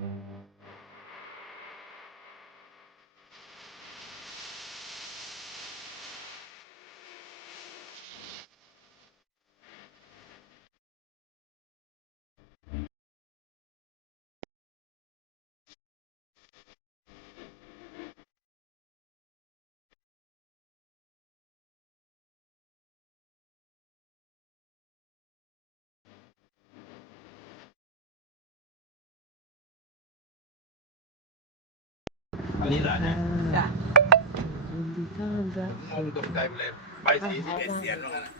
Mm-hmm. อันนี้หลานนะจ้ะยินดีต้อนรับงงตกใจไปเลยใบสีที่เป็นเสียนตรงนั้นน่ะ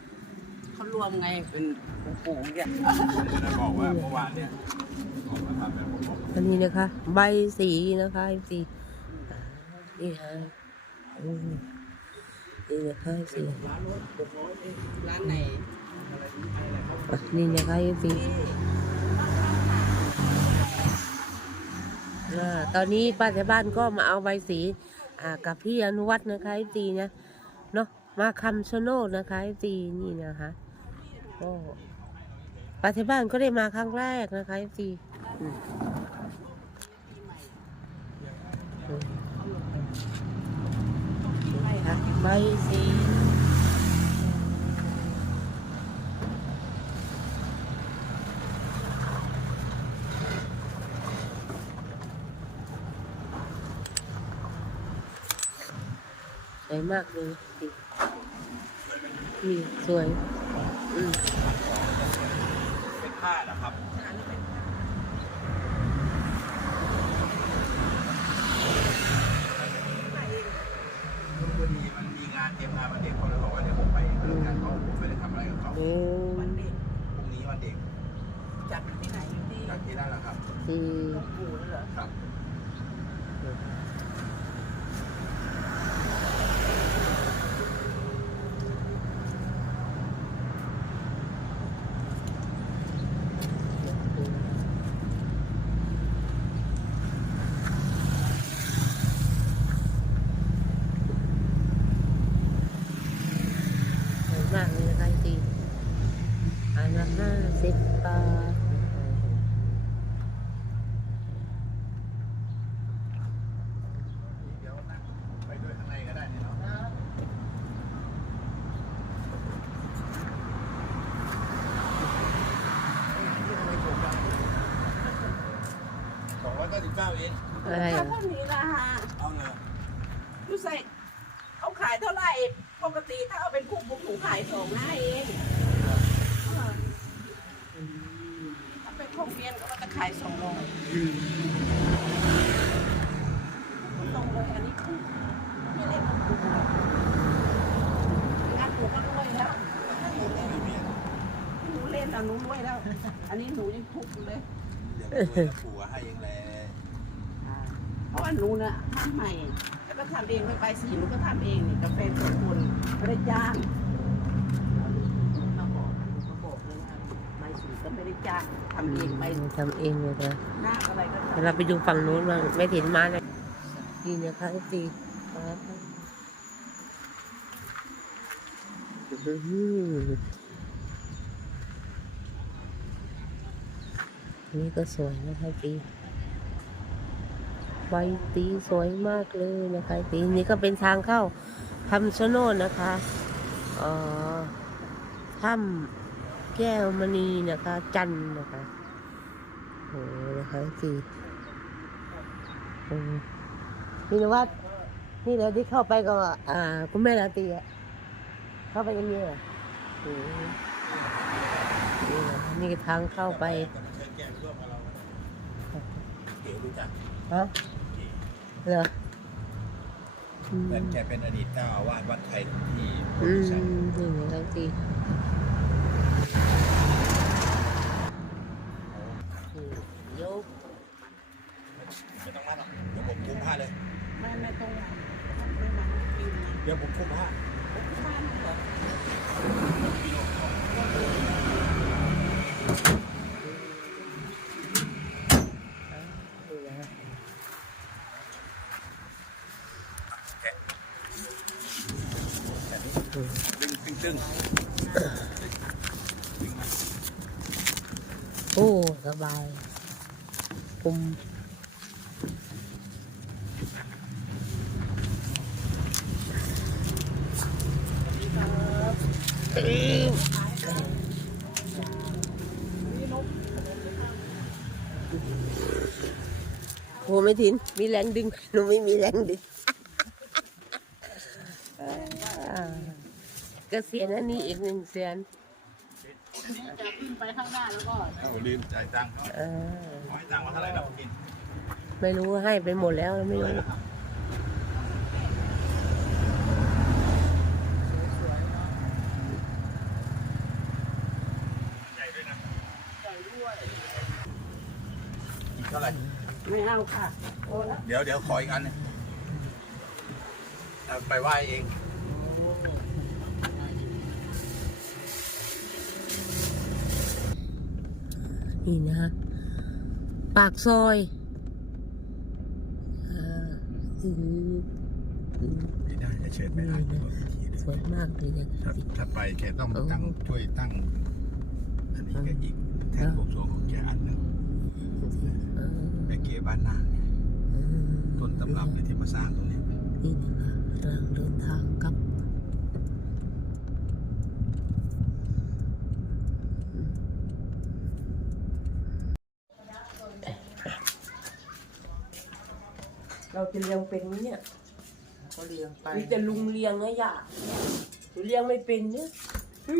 เขารวมไงเป็นปู่ๆเนี่ยผมจะบอกว่าเมื่อวานเนี่ยออกมาทำแบบผมบอกอันนี้นะคะ ใบสีนะคะสีนี่ฮะอืมนี่นะคะสีร้านไหนอะนี่นะคะสี อ่าตอนนี้ป้าแถวบ้านก็มาเอาใบสีอ่ากับพี่อนุวัฒน์นะคะสีนะเนาะมาคำชะโนดนะคะสีนี่นะคะก็ป้าแถวบ้านก็ได้มาครั้งแรกนะคะสีอืมไม่ค่ะใบสีส วยมากเลยสีนี่สวย อืมเป็นผ้าเหรอครับพอดีมันมีงานเตรียมงานวันเด็กเขาเลยบอกว่าเดี๋ยวผมไปเรื่องงานเขาผมไม่ได้ทำอะไรกับเขาโอ้วันเด็กพรุ่งนี้วันเด็กจัดที่ไหนอยู่ที่จากที่นั่นแหละครับสีปู่นั่นเหรอครับ สวยมากเลยนะคะสี อันละห้าสิบบาทเดี๋ยวนั่งไปด้วยข้างในก็ได้นี่เนาะสองร้อยเก้าสิบเก้าเองอะไรถ้าอะเท่านี้ละฮะเอาเงินดูใส่เขาขายเท่าไหร่ ปกติถ้าเอาเป็นคู่บุกหนูขายสองหน้าเองเออ ถ้าเป็นพวกเรียนก็จะขายสองร้อยตรงเลยอันนี้คือไม่เล่นกับปู่งานปู่ก็รวยแล้วถ้าหนูเล่นหนูเล่นแล้วหนูรวยแล้ว อันนี้หนูยังทุกข์อยู่เลยเดี๋ยวไปด้วยแล้วผัวให้เองแหละเพราะว่าหนูน่ะทำใหม่แล้วก็ทำเองไม่ไปสีหนูก็ทำเองนี่กาแฟสองคนไม่ได้จ้างมาบอกหนูก็บอกเลยว่าใบสีก็ไม่ได้ จ้างทำเองไปทำเองเลยนะหน้าอะไรก็เดี๋ยวทำเราไปดูฝั่งนู้นบ้างไม่เห็นมาเลยดีนะคะสีครับอื้อหือนี่ก็สวยนะคะสีใบตีสวยมากเลยนะคะสีนี้ก็เป็นทางเข้าคำชะโนดนะคะเอ่อถ้ำ แก้วมณีนะคะ จันทร์นะคะโอ้นะคะสีอืมพี่นวัดนี่เราที่เข้าไปก็ อ่า คุณแม่ลาตรีอะเข้าไปยังไงอะอืมนี่นะคะนี่คือทางเข้าไปแต่ไม่ใช่แก้วร่วมกับเรานะเก๋รู้จักฮะเหรออืมแต่แกเป็นอดีตเจ้าอาวาสวัดไทยที่โพอืธิมชัยนี่ไงทั้งสี่ยก ไม่ต้องมาหรอกเดี๋ยวผม คุมผ้าเลย ไม่ไม่ตรงไหนไม่มาปิวมาเดี๋ยวผมคุมผ้าบ้านเหรอนี่นะแต่นี้ดึงตึงตึงโอ้ สบายคุม โอ้ไม่ถิน มีแรงดึง หนูไม่มีแรงดึงอ่าเกษียณอันนี้อีกหนึ่งเสียนจะขึ้นไปข้างหน้าแล้วก็โอ้ลืมจ่ายตังค์เออขอให้ตังค์มาเท่าไหร่นะผมกิน ไม่รู้ให้ไปหมดแล้วไม่รู้ นะครับค่ะโอ้แล้วเดี๋ยวเดี๋ยวขออีกอันหนึงเอาไปไหว้เอง นี่นะฮะปากซอยอ่าอืออือไม่ได้จะเชิญไม่ได้บอกอีกทีสวยมากเลยนะถ้าสิถ้าไปแกต้องเออตั้งช่วยตั้ง อันนี้แกอีกแทนบวงสรวงของแกอันหนึ่งเออแม่เก บ้านนาเนี่ยเออต้นตำรับเนี่ยที่มาสร้างตรงนี้นี่นะคะกำลังเดินทางกลับเราจะเลี้ยงเป็นไหมเนี่ยก็เลี้ยงไปมีแต่ลุงเลี้ยงนะย่าหนูเลี้ยงไม่เป็นเนี่ยหึ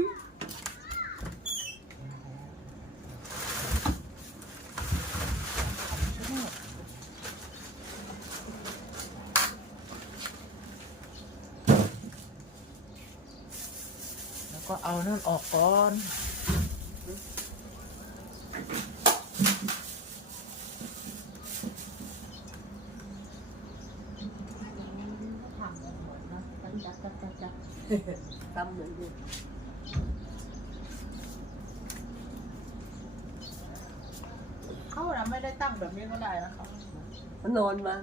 แล้วก็ เอานั่นออกก่อนทำเหมือนนะจักจักจักจักจักทำเหมือนอยู่เขาน่ะไม่ได้ตั้งแบบนี้ก็ได้นะคะนอนมา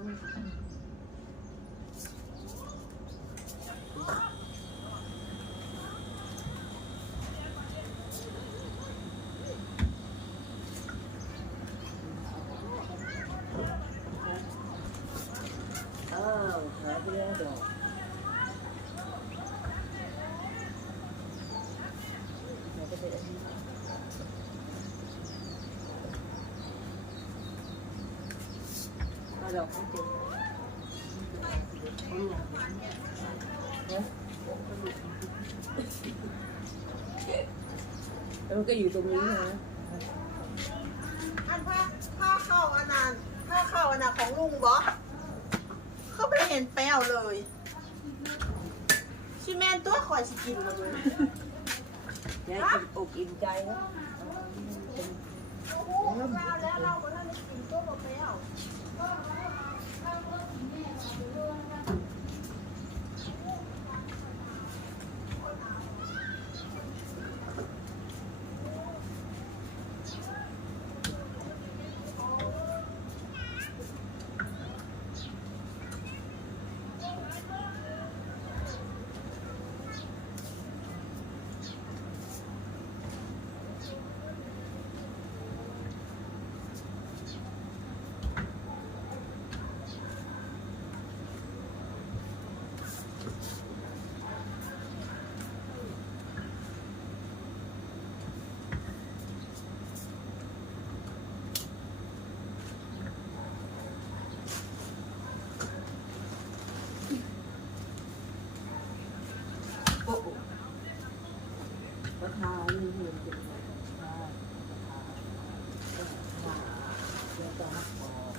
อ้าวหายไปแล้วดอกเดี๋ยวจะไปอันนี้ เอาดอกไม่เจอเอาหน่อยเนี่ยแล้วมันก็อยู่ตรงนี้นะอันผ้าผ้าเข้าอันนั้นผ้าเข้าอันนั้นของลุงบอเขาไม่เห็นแป้วเลยชิแมนตัวคอยสิกินเลยยายกินอกอิ่มใจนะโอ้โหแป้วแล้วเราก็ท่านได้กินตัวบ่แป้ว โอ้โหราคานี่เห็นเป็นราคาราคาเดี๋ยวจะหักออก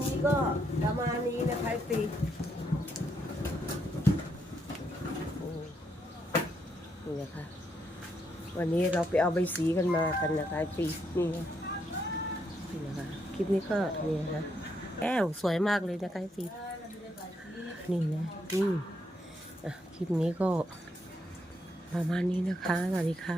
นี่ก็ประมาณนี้นะคะตีนี่นะคะ วันนี้เราไปเอาใบสีกันมากันนะคะสีนี่นะนี่นะคะคลิปนี้ก็นี่นะคะแก้วสวยมากเลยนะคะสีนี่นะนี่อะคลิปนี้ก็ประมาณนี้นะคะสวัสดีค่ะ